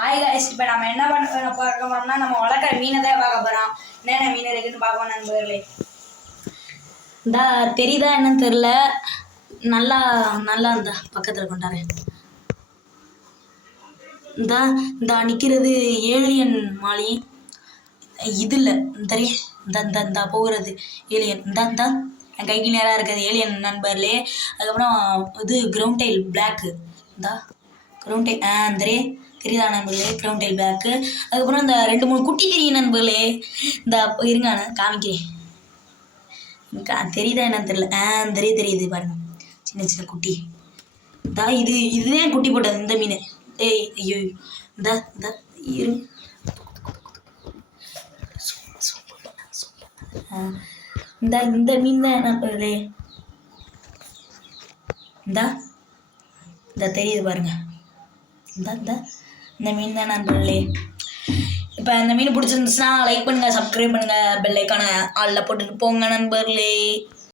Hi guys, இப்போ நம்ம என்ன பார்க்க போறோம்னா நம்ம வளர்க்குற மீனை தான் பார்க்க போகிறோம். என்னென்ன மீன் இருக்குன்னு பார்ப்போம் நண்பர்களே. இந்த தெரியுதா என்னன்னு தெரில, நல்லா நல்லா இந்த பக்கத்தில் கொண்டாரு. இந்த நிற்கிறது ஏலியன் மாலி. இது இல்லை தெரியும், இந்த போகிறது ஏலியன். இந்த என் கைக்கு நேராக இருக்கிறது ஏலியன் நண்பர்களே. அதுக்கப்புறம் இது கிரவுண்ட் டைல் பிளாக்கு. இந்த கிரவுண்ட் டைல் தெரியுதா நண்பர்களே, கிரவுண்ட் டைல் பிளாக்கு. அதுக்கப்புறம் இந்த 2-3 குட்டி தெரியும் நண்பர்களே. இந்த இருங்க காமிக்கிறேன், தெரியுதா என்னன்னு தெரியல. தெரியுது பாருங்க, சின்ன சின்ன குட்டி. இதுதான் குட்டி போட்டது இந்த மீன். ஐயோ இந்த இரு இந்த மீன் தான் நண்பர்களே. இந்த தெரியுது பாருங்க, இந்த மீன் தான் நண்பர்களே. இப்போ இந்த மீன் பிடிச்சிருந்துச்சுன்னா லைக் பண்ணுங்கள், சப்ஸ்கிரைப் பண்ணுங்கள், பெல் ஐக்கானை ஆளில் போட்டுட்டு போங்க நண்பர்களே.